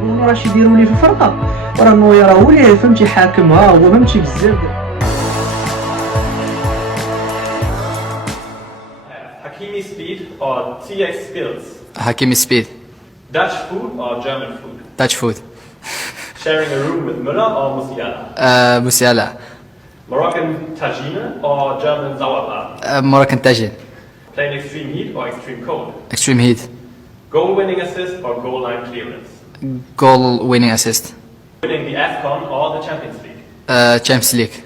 تجبروني راش يديروا لي في الفرقه، وراه نوير راه هو اللي فهمتي حاكمها، هو فهمتي بزاف Hakimi speed or TX skills? Hakimi speed. Dutch food or German food? Dutch food. Sharing a room with Müller or Musiala? Musiala. Moroccan tagine or German Sauerbraten? Moroccan tagine. Playing extreme heat or extreme cold? Extreme heat. Goal winning assist or goal line clearance? Goal winning assist. Winning the AFCON or the Champions League? Champions League.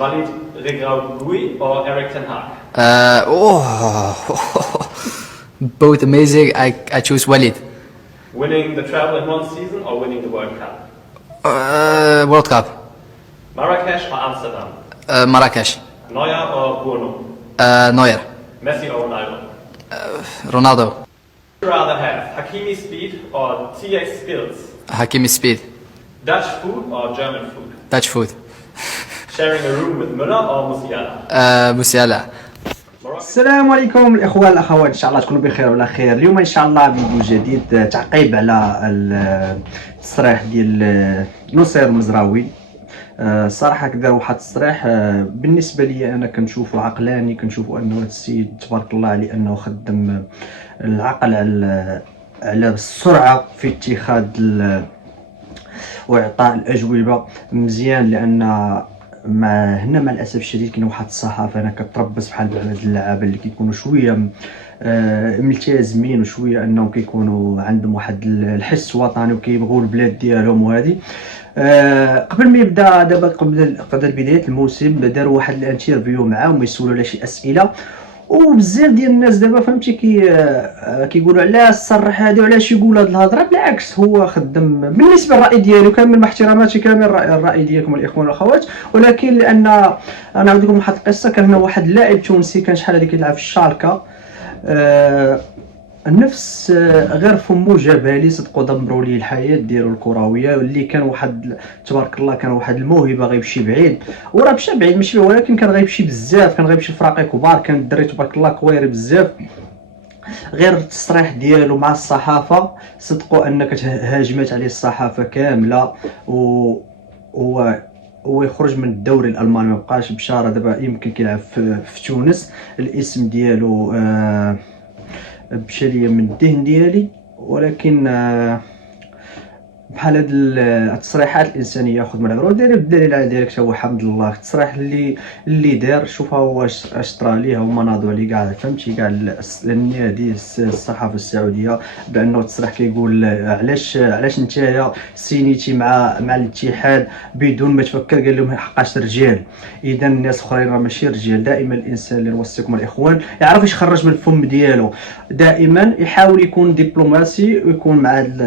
Walid Regragui or Erik ten Hag? Both amazing. I choose Walid. Winning the treble in one season or winning the World Cup? World Cup. Marrakesh or Amsterdam? Marrakesh. Neuer or Bruno? Neuer. Messi or Ronaldo? Ronaldo. Would you rather have Hakimi speed or TX skills? Hakimi speed. Dutch food or German food? Dutch food. Sharing a room with Müller or Musiala? Musiala. السلام عليكم الاخوان الاخوات، ان شاء الله تكونوا بخير وعلى خير. اليوم ان شاء الله فيديو جديد تعقيب على التصريح ديال نصير المزراوي. صراحه كذا واحد التصريح بالنسبه لي انا كنشوفه عقلاني، كنشوفه انه هذا السيد تبارك الله عليه انه خدم العقل على السرعه في اتخاذ واعطاء الاجوبه مزيان. لان مع الاسف الشديد كاين واحد الصحافه انا كتربص بحال هاد اللعابه اللي كيكونوا شويه ملتزمين وشويه انهم كيكونوا عندهم واحد الحس وطني وكيبغوا البلاد ديالهم. وهذه قبل ما يبدا دابا قبل بدايه الموسم داروا واحد الانترفيو معاه ويسولوا على شي اسئله، وبزاف ديال الناس دابا فهمتي كيقولوا علاش صرح هذا وعلاش يقول هاد الهضره. بالعكس هو خدم بالنسبه للراي ديالو، كامل مع احتراماتي كامل الراي ديالكم الاخوان والاخوات، ولكن لان انا نعاود لكم واحد القصه. كان واحد اللاعب تونسي كان شحال هذه كيلعب في الشالكه، نفس غير فمو جبالي صدقوا دمروا ليه الحياه ديالو الكرويه، واللي كان واحد تبارك الله كان واحد الموهبه غيمشي بعيد، وراه مشى بعيد ماشي، ولكن كان غيمشي بزاف، كان غيمشي لفراقي كبار، كان الدري تبارك الله كويري بزاف. غير التصريح ديالو مع الصحافه صدقوا انك هاجمت عليه الصحافه كامله، و يخرج من الدوري الالماني، ما بقاش بشاره دابا يمكن كيلعب في تونس. الاسم ديالو مشى ليا من الذهن ديالي، ولكن بحال هاد التصريحات الانسان ياخذ من العروض ديالو. بالدليل على ذلك هو حمد الله التصريح اللي دار. شوف هو اش طرا ليه، هما ناضوا عليه كاع فهمتي كاع النادي الصحافه السعوديه بانه التصريح كيقول علاش نتايا سينيتي مع الاتحاد بدون ما تفكر. قال لهم حقاش رجال، اذا الناس اخرين راه ماشي رجال. دائما الانسان اللي نوصيكم الاخوان يعرف ايش يخرج من الفم ديالو، دائما يحاول يكون دبلوماسي ويكون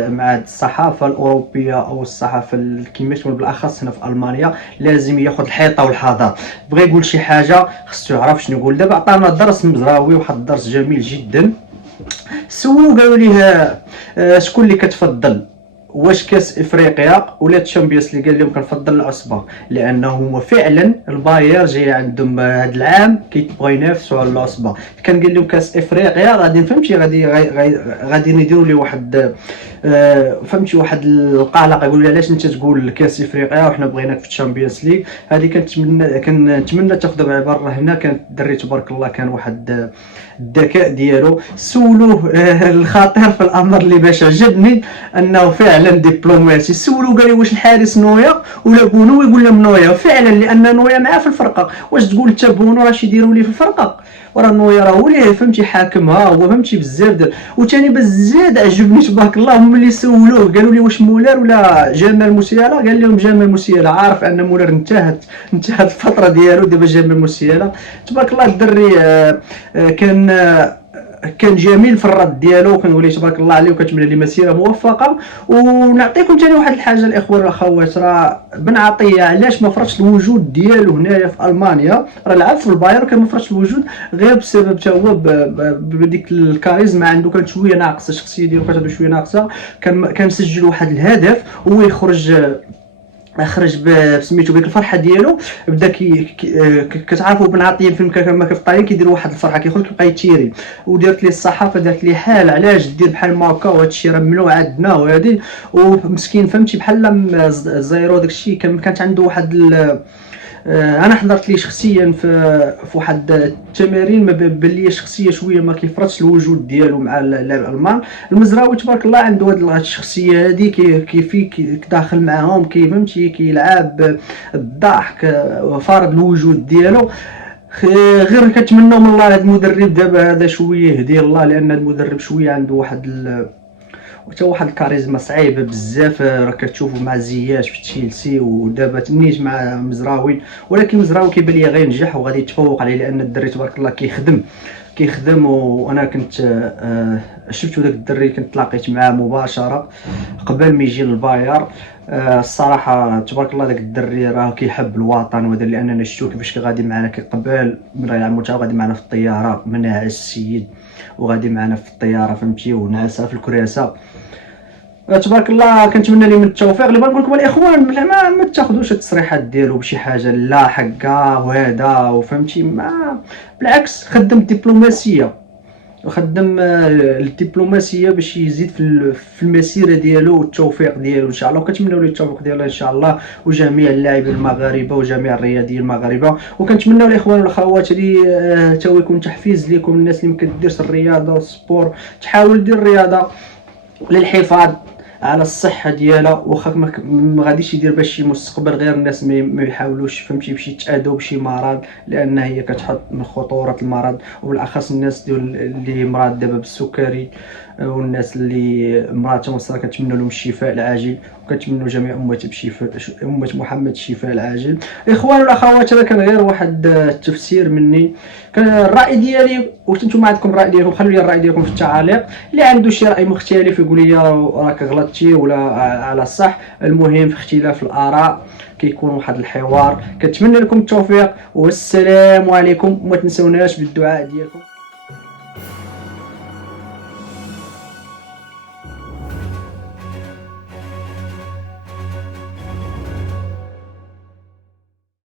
مع الصحافه الاوروبيه او الصحافه كيما تقول بالاخص هنا في المانيا. لازم ياخذ الحيطه والحذر، بغى يقول شي حاجه خصو يعرف شنو يقول. دابا عطانا درس مزراوي، واحد الدرس جميل جدا. سولو قالوا ليه شكون اللي كتفضل، واش كاس افريقيا ولا الشامبيونز ليغ؟ قال لهم كنفضل العصبه، لانه هو فعلا الباير جاي عندهم هذا العام كيبغوا ينافسوا على العصبه. كان قال لهم كاس افريقيا غادي فهمتي غادي نديروا ليه واحد فهمتي واحد القلق. يقول لي علاش انت تقول كاس افريقيا وحنا بغيناك في الشامبيونز ليغ؟ هذه كنتمنى تاخذها بعبره. هنا كان الدري تبارك الله كان واحد الذكاء ديالو. سولوه الخطير في الامر اللي باش عجبني انه فعلا دبلوماسي. سولو قال لي واش الحارس نويا ولا بونو؟ يقول لهم نويا فعلا، لان نويا معاه في الفرقه. واش تقول انت بونو راش يديروا ليه في الفرقه؟ وراه نويا راه هو اللي فهمتي حاكمها، هو فهمتي بزاف وثاني بزاف عجبني تبارك الله هم اللي سولوه قالوا لي واش مولر ولا جمال موسيالا؟ قال لهم جمال موسيالا. عارف ان مولر انتهت الفتره ديالو، دابا جمال موسيالا تبارك الله. الدري كان جميل في الرد ديالو، كنقول ليه تبارك الله عليه وكنتمنى ليه مسيره موفقه. ونعطيكم ثاني واحد الحاجه الاخوان والاخوات، راه بن عطيه علاش ما فرضش الوجود ديالو هنايا في المانيا؟ راه لعب في البايرن وكان ما فرضش الوجود غير بسبب حتى هو بديك الكاريزما عنده كانت شويه ناقصه، الشخصيه ديالو كانت شويه ناقصه. كان مسجل واحد الهدف وهو يخرج خرج بسميتو بديك الفرحه ديالو، بدا كتعرفوا بن عطيه فين كما في الطريق كيدير واحد الفرحه كيخرج كيبقى يتيري. ودارت لي الصحافه دارت لي حال علاش دير بحال ما هكا وهذا الشيء راه ممنوع عندنا وهذه. ومسكين فهمتي بحال زيرو داكشي كانت عنده واحد انا حضرت ليه شخصيا في واحد التمارين ما بان لي شخصيه شويه ما كيفرضش الوجود ديالو مع اللاعب الالمان. المزراوي تبارك الله عنده هذه الشخصيه هذه كي داخل معاهم فهمتي كيلعب الضحك فارض الوجود ديالو. غير كنتمنوا من الله هذا المدرب دابا هذا شويه يهديه الله، لان المدرب شويه عنده وحتى واحد الكاريزما صعيبه بزاف. راه كتشوفوا مع زياش في تشيلسي ودابا تنيج مع مزراوي، ولكن مزراوي كيبان لي غينجح وغادي يتفوق عليه لان الدري تبارك الله كيخدم. وانا كنت شفتو داك الدري، كنت تلاقيت معاه مباشره قبل ما يجي للباير. الصراحه تبارك الله داك الدري راه كيحب الوطن وهذا، لاننا شفتو كيفاش غادي معنا قبل من يلعب الماتش غادي معنا في الطياره مناعش السيد وغادي معنا في الطياره فهمتي ونعسها في الكراسه. تبارك الله كنتمنى ليه من التوفيق. اللي بغيت نقول لكم الاخوان ما تاخذوش التصريحات ديالو بشي حاجه لا حقا وهذا وفهمتي، ما بالعكس خدم الدبلوماسيه وخدم الدبلوماسيه باش يزيد في المسيره ديالو والتوفيق ديالو ان شاء الله. وكنتمنوا له التوفيق ديالو ان شاء الله وجميع اللاعبين المغاربه وجميع الرياضيين المغاربه. وكنتمنوا الاخوان والاخوات اللي تا يكون تحفيز لكم الناس اللي ما كديرش الرياضه والسبور تحاول دير الرياضه للحفاظ على الصحه ديالها. واخا ما غاديش يدير باش شي مستقبل غير الناس ما يحاولوش فهمتي باش يتعادوا بشي مرض، لان هي كتحط من خطوره المرض، وبالاخص الناس اللي مرض دابا بالسكري والناس اللي مراتهم صرا كنتمنوا لهم الشفاء العاجل، وكنتمنوا جميع امه محمد الشفاء العاجل. الاخوان والاخوات هذا كان غير واحد التفسير مني، كان الراي ديالي واش نتوما عندكم الراي ديالكم؟ خلوا لي الراي ديالكم في التعاليق. اللي عنده شي راي مختلف يقول لي راك غلطتي ولا على الصح. المهم في اختلاف الاراء كيكون واحد الحوار. كنتمنى لكم التوفيق والسلام عليكم، وما تنسوناش بالدعاء ديالكم.